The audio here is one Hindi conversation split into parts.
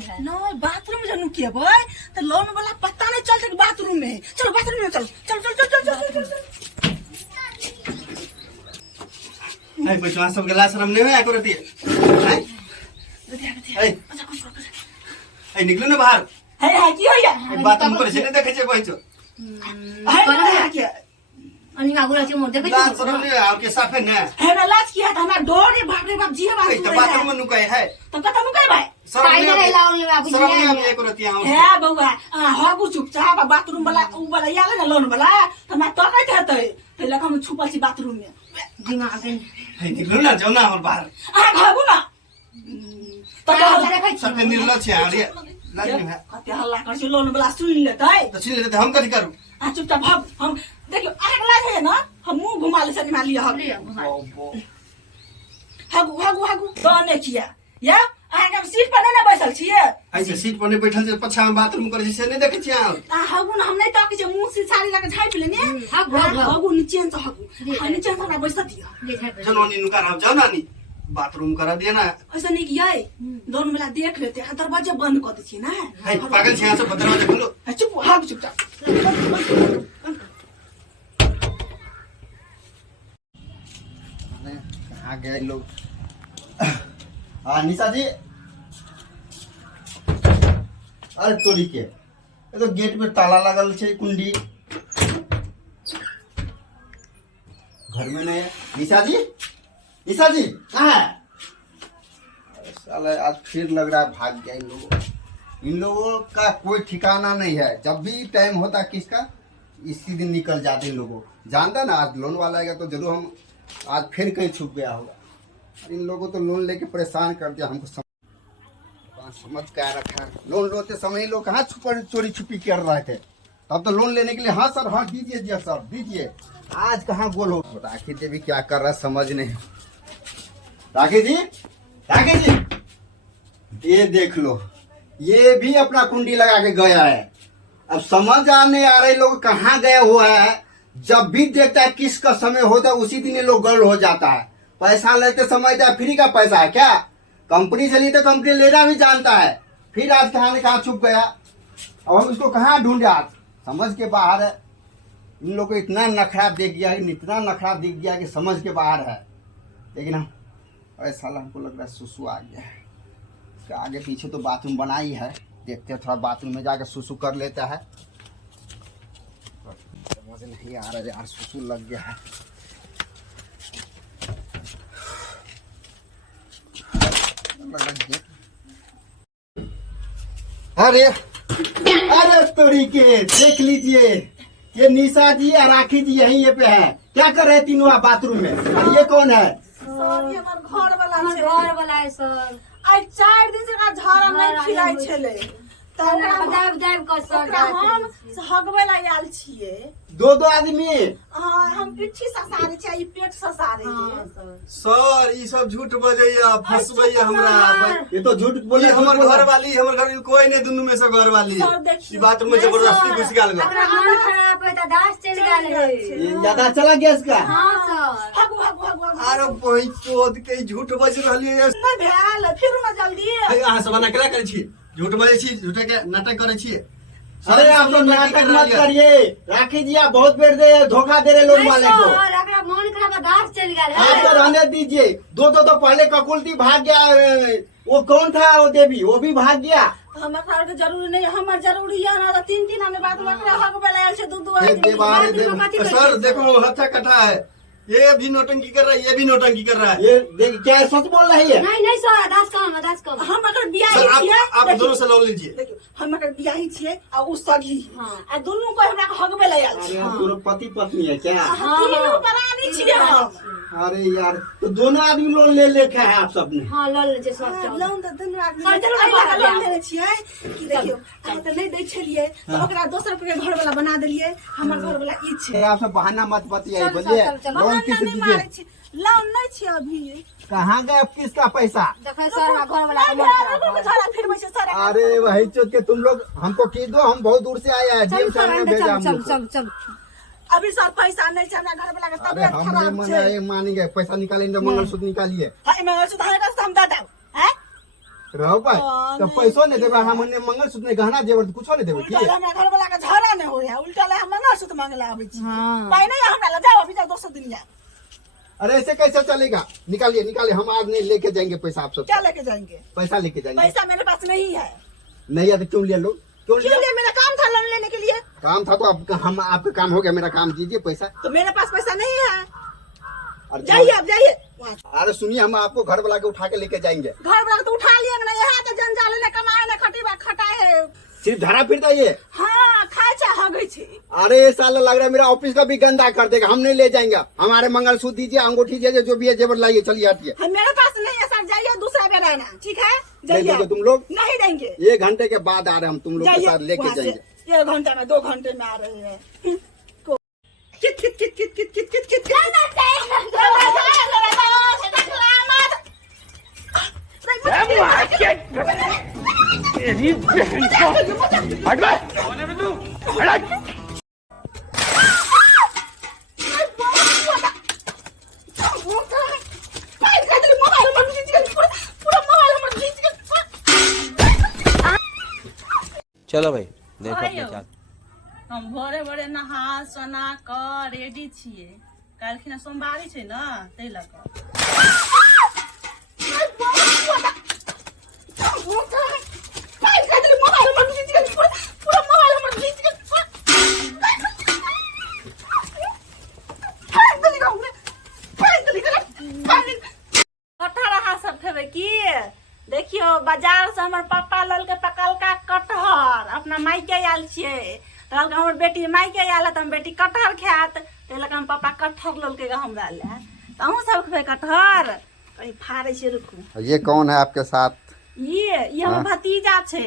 समझ है नहीं बाथरूम जानू के भाई तो लोन वाला पता नहीं चलते कि बाथरूम में चलो बाथरूम में चलो चल चल चल चल चल चल नहीं पैसा सब गला शर्म नहीं है करो ती निकलो ना बाहर है की होया बाथरूम पर से देखे छे पैसा है क्या अनि आगुरा चाहिँ म देखे ला शर्म नहीं है के साफे ने है ना लाज किया था हमारा डोर है बाप रे बाप जी बात तो बाथरूम में नुकाए है तो कता नुकाए भाई शर्म नहीं पाइले लाउने बाबु शर्म नहीं हम ये करो ती आओ है बउआ हगु चुपचाप बाथरूम वाला उ वाला याले ना लोन वाला तो मैं तो कहते हते पहले हम छुपल छी बाथरूम में दिमाग है है निकलो ना जाओ ना और बाहर भागू ना तो देखे छी सबके निर्लज छे आरे लाज है कते हल्ला कर छी लोन वाला सुन लेतै तो सुन लेते हम कथि करू चुपचाप हम देखियो आग लाग है ना हम मुंह घुमा ले सनी मालिया हम हगु दोने किया या आगे हम सीट पर नहीं बैठल छिए ऐसे सीट पर नहीं बैठल छे पछा में बाथरूम करे छे नहीं देखे छी आ हगु ना हम नहीं ताके छे मुंह से साड़ी लगा झाइप लेने हगु नीचे से हगु नीचे से ना बैठ दिया चलो नी नुका रह जाओ नानी बाथरूम करा दिया ना ऐसा नहीं किया है दोनों मिला देख लेते हैं दरवाजा बंद कर दीजिए ना है पागल छे से दरवाजा खोलो चुप हग चुपचाप कहाँ गए लोग निशा जी अरे तोरी के ये तो गेट पे ताला लगल छे कुंडी घर में नहीं है निशा जी कहाँ है साला आज फिर लग रहा है भाग गया इन लोगों का कोई ठिकाना नहीं है जब भी टाइम होता किसका इसी दिन निकल जाते इन लोगों जानता ना आज लोन वाला आएगा तो जरूर हम आज फिर कहीं छुप गया होगा इन लोगों तो लोन लेके परेशान कर दिया हमको समझ क्या रखा है लोन लेते समय लोग कहाँ चोरी छुपी कर रहे थे तब तो लोन लेने के लिए हाँ सर हाँ दीजिए सर दीजिए आज कहाँ गोल हो राखी देवी क्या कर रहा है समझ नहीं राखी जी ये देख लो ये भी अपना कुंडी लगा के गया है अब समझ नहीं आ रहे लोग कहाँ गया हुआ है जब भी देखता है किसका समय होता है उसी दिन ये लोग गर्ल हो जाता है पैसा लेते समझता है फ्री का पैसा है क्या कंपनी से ली तो कंपनी लेना भी जानता है फिर आज कहाँ छुप गया अब हम इसको कहाँ ढूंढे आज समझ के बाहर है इन लोग को इतना नखरा देख गया कि समझ के बाहर है लेकिन हम अरे साला हमको लग रहा है सुसु आ गया है इसका आगे पीछे तो बाथरूम बना ही है देखते हैं थोड़ा बाथरूम में जाकर सुसु कर लेता है समझ नहीं आ रहा यार सुसु लग गया है अरे तोरी के देख लीजिए ये निशा जी और राखी जी यहीं ये पे है क्या कर रहे हैं तीनों आप बाथरूम में और ये कौन है सर ये हमर घर वाला है सर आज 4 दिन से का झाड़ा नहीं खिलाइ छले तब दाब कर सर हम हगवे ला आयल छिए दो आदमी हां हम पिठी ससारे छै ई पेट ससारे सर ये सब झूठ बजैया फसबैया हमरा ये तो झूठ बोले हमर घर वाली हमर घर में कोई नहीं दुनु में से घर वाली ई बाथरूम में जबरदस्ती घुस गेल हमरा मन खराब है त दास चल गेल है ये ज्यादा चला गया इसका हां सर हगु अरे कोई चोद के झूठ बज रहली है नहीं भेल फिर ना जल्दी अहाँ सब ना करै छी झूठ बजे छी झूठे के नाटक करे छी अरे आप लोग नाटक मत करिए राखी जी आप बहुत बेर दे धोखा दे रहे लोग वाले को मन खराब दास चल गया आप तो रहने दीजिए दो तो पहले ककुलती भाग गया वो कौन था वो देवी वो भी भाग गया हमारे के जरूरी नहीं हमर जरूरी है ना 3 हमें बात मकरा हक बेला से दो सर देखो हत्था कथा है ये भी नौटंकी कर रहा है ये भी नौटंकी कर रहा है ये देख क्या सच बोल रही है नहीं सर दास कम हम अगर बियाही छिए आप दोनों से लोन लीजिए देखियो हम अगर बियाही छिए आ उ सगी आ दोनों को हमरा हक बेला आयल अरे हम दोनों पति पत्नी है क्या तीनों परानी छिए हम अरे यार तो दोनों आदमी लोन ले लेके है आप सबने हां लोन ले सब लोन तो दोनों आदमी लोन ले छिए कि देखियो आ त नहीं दै छलिए तो ओकरा दोसर के घर वाला बना देलिए हमर घर वाला ई छै आप सब बहाना मत बतियाई बोलिए लोन किस दीजिए लोन नहीं छै अभी कहाँ गए किसका पैसा देखो सर घर वाला का मन खराब फिर मुझे सर अरे वही चोट के तुम लोग हमको की दो हम बहुत दूर से आए हैं जेम सर ने भेजा चल अभी सर पैसा नहीं छै हमरा घर वाला के अरे तबियत हम खराब छै नहीं मानेंगे पैसा निकालेंगे मंगलसूत्र निकालिए हां मंगलसूत्र है हम दादा हैं रहो पाए तो पैसो नहीं देबे हमने मंगलसूत्र नहीं गहना जेवर कुछो नहीं देबे उल्टा हमरा घर वाला का झगड़ा नहीं होया उल्टा ले हम ना सुत मांगला आबै छी पाई नहीं हमरा ले जाओ अभी जाओ दोसर दिन जा अरे ऐसे कैसे चलेगा निकालिए निकालिए हम आज नहीं लेके जाएंगे पैसा आप सब क्या लेके जाएंगे पैसा लेके जाएंगे पैसा मेरे पास नहीं है नहीं है तो क्यों लिया लो क्यों लिया क्यों मेरा काम था लोन लेने के लिए काम था तो अब हम आपका काम हो गया मेरा काम दीजिए पैसा तो मेरे पास पैसा नहीं है अरे जाइए आप जाइए अरे सुनिए हम आपको घर वाला के उठा के लेके जाएंगे घर वाला तो उठा लिया ना यहाँ तो जंजाल ने कमाए ना खटाए है सिर्फ धरा फिरता ये हाँ खाए चाहे हगै छी अरे ये साल लग रहा है मेरा ऑफिस का भी गंदा कर देगा हम नहीं ले जाएंगे हमारे मंगलसूत्र दीजिए अंगूठी दीजिए जो भी है जेवर लाइए चलिए हटिए हम मेरे पास नहीं है सर जाइए दूसरा बेर आना ठीक है नहीं जाइए दोगे तुम लोग नहीं देंगे 1 घंटे के बाद आ रहे हैं हम तुम लोग के साथ लेके वहाँ से जाएंगे 1 घंटे में 2 घंटे में आ रहे हैं कित कित कित कित कित कित कित कित चलो भाई देखो अपने चाल हम भोरे भोरे नहा सोना कर रेडी छियै काल्हि सोमवारी छै ने तै लऽ कऽ कटहर अहाँ सब खेबै की देखियो बाजार से हमर पापा लल के पकलका कटहर अपना मायके आयल छियै कहलकै हमर बेटी मायके आयल है तऽ हम बेटी कटहर खायत तै लऽ हम पापा कटहर लल के हमरा ले तऽ अहूँ सब खेबै कटहर कहीं फाड़े छै रुकू ये कौन है आपके साथ ये हमर भतीजा छै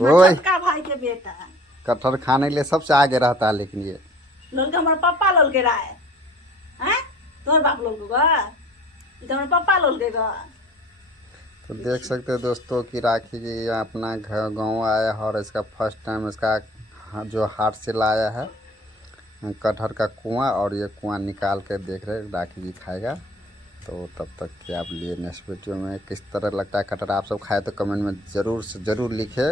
ओए छोटका भाई के बेटा कटहर खाने के लिए सबसे आगे रहता है लेकिन ये लल के हमर पापा लल के राय हैं तोहर बाप लल के ई तऽ हमर पापा लल के ग तो देख सकते हैं दोस्तों कि राखी जी अपना घर गाँव आया है और इसका फर्स्ट टाइम इसका जो हाट से लाया है कटहर का कुआं और ये कुआं निकाल कर देख रहे राखी जी खाएगा तो तब तक कि आप लिए नेक्स्ट वीडियो में किस तरह लगता है कटहर आप सब खाए तो कमेंट में ज़रूर से ज़रूर लिखे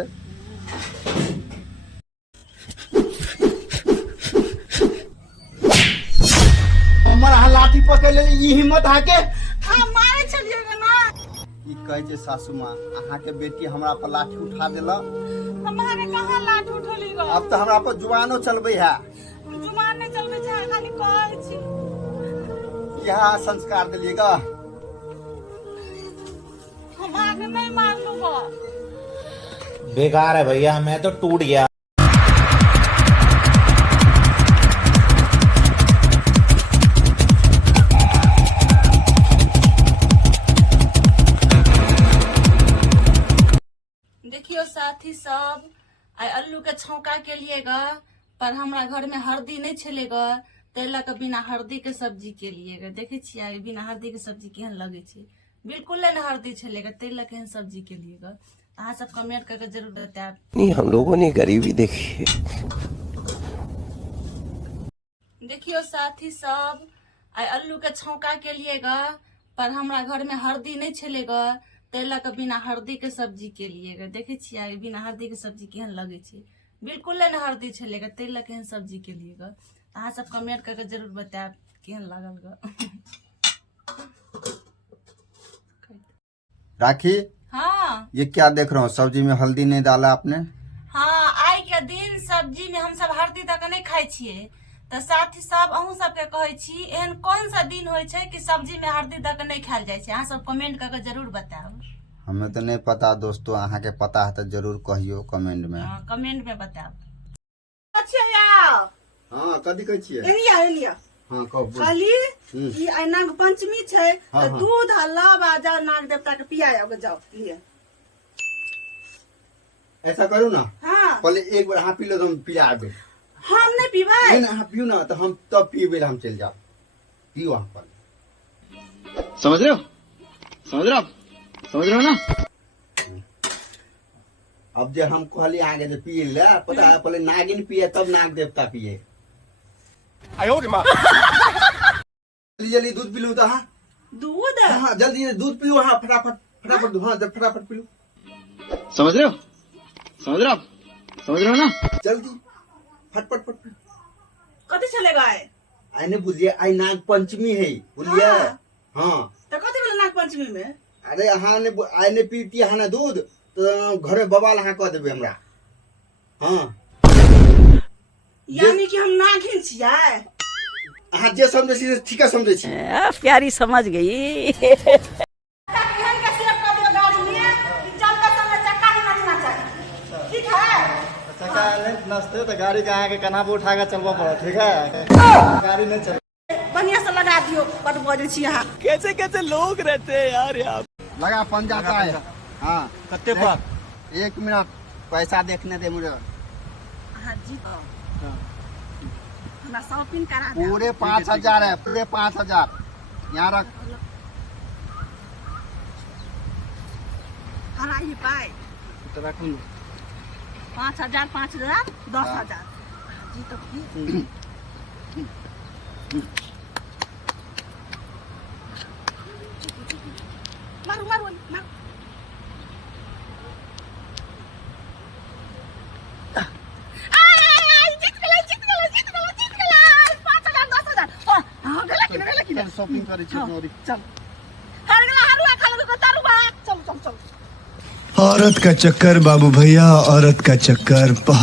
हमारा लाठी पकड़ ले ये हिम्मत आके मारे चलिएगा ना ई कहे छै सासू माँ अहाँ के बेटी हमरा पर लाठी उठा देला हमारे कहाँ लाठ उठली ग अब तो हमरा पर जुबानो चलबे है जुमान ने चलबे छै खाली कहै छी यहाँ संस्कार दिलिएगा हमारे नहीं मारलू ग बेकार है भैया मैं तो टूट गया देखियो साथी सब आई अल्लू के छौंका के लिए ग पर हमरा घर में हल्दी नहीं छले ग तै लऽ कऽ बिना हल्दी के सब्जी के लिए ग देखे छियै बिना हल्दी के सब्जी केहन लगे छै बिल्कुल नहीं हल्दी छले ग तै लऽ केहन सब्जी के लिए ग अहाँ सब कमेंट करके जरूर बताएब नहीं हम लोगों ने गरीबी देखी है देखियो साथी सब आई अल्लू के छौंका के लिए ग पर हमरा घर में हल्दी नहीं छले ग तै लऽ कऽ बिना हल्दी के सब्जी के लिए ग देखे छियै बिना हल्दी के सब्जी केहन लगे छै बिल्कुल नहीं हल्दी छले ग तै लऽ केहन सब्जी के लिए ग अहाँ सब कमेंट करके जरूर बताएब केहन लागल ग राखी हाँ ये क्या देख रहा हूँ सब्जी में हल्दी नहीं डाला आपने हाँ आई के दिन सब्जी में हम सब हल्दी दऽ के नहीं खाई छियै तऽ साथी सब अहूँ सबके कहै छी एहन कौन सा दिन होइ छै कि सब्जी में हल्दी दऽ के नहीं खायल जाइ छै अहाँ सब कमेंट करके जरूर बताएब हमें तो नहीं पता दोस्तों अहाँ के पता है तो जरूर कहियो कमेंट में हाँ कमेंट में बताएब अच्छा यार हाँ कथी कहै छियै एलिया हाँ कहू बोल। कहली ई आई नाग पंचमी छै हाँ, तऽ हाँ। दूध आ लव आ जाओ नाग देवता के पियाओ जाओ लिए ऐसा करू ना हाँ पहले एक बार हाँ पी लो तो हम पिला दे हम नहीं पीबै नहीं ना हाँ पियो ना तो हम तब पिए हम चल जाओ पियो वहाँ पर समझ रहे हो समझ रहे हो समझ रहे हो ना अब जब हम कहली आगे जो पिए ले पता है पहले नागिन पिए तब नाग देवता पिए जल्दी जल्दी दूध पी लो तो हाँ दूध हाँ जल्दी दूध पियो हाँ फटाफट फटाफट हाँ फटाफट पी लो समझ रहे हो समझ रहे हो समझ रहे हो ना जल्दी फटफट फटफट कथी चलेगा आए आइने बुझिए आई नाग पंचमी है बुझलिए हाँ। हाँ तो कथी भेल नाग पंचमी में अरे अहाँ ने आइने पीती अहाँ ने दूध तो घर में बवाल अहाँ कह देबे हमरा हाँ यानी कि हम नागिन छियै अहाँ जे समझे छी ठीक है समझे छी प्यारी समझ गई एहन के सिर्फ कर दियो गाड़ी में कि चलते समय चक्का नहीं नचना चाहिए ठीक है चक्का नहीं नचते तो गाड़ी का आगे कन्हा पे उठा के चलवा पड़ा ठीक है गाड़ी नहीं चल बढ़िया से लगा दियो बट बजे छी अहाँ कैसे कैसे लोग रहते हैं यार यहाँ लगा पन जाता है हाँ कत्ते पर 1 मिनट पैसा देखने दे मुझे हाँ जी हमरा शॉपिंग करा दे पूरे 5,000 है पूरे 5,000 यहाँ रख हराई पाए तो रख लो 5,000 5,000 10,000 जी तो की मारो मारो मारो शॉपिंग करे छी चोरी औरत का चक्कर बाबू भैया औरत का चक्कर बहुत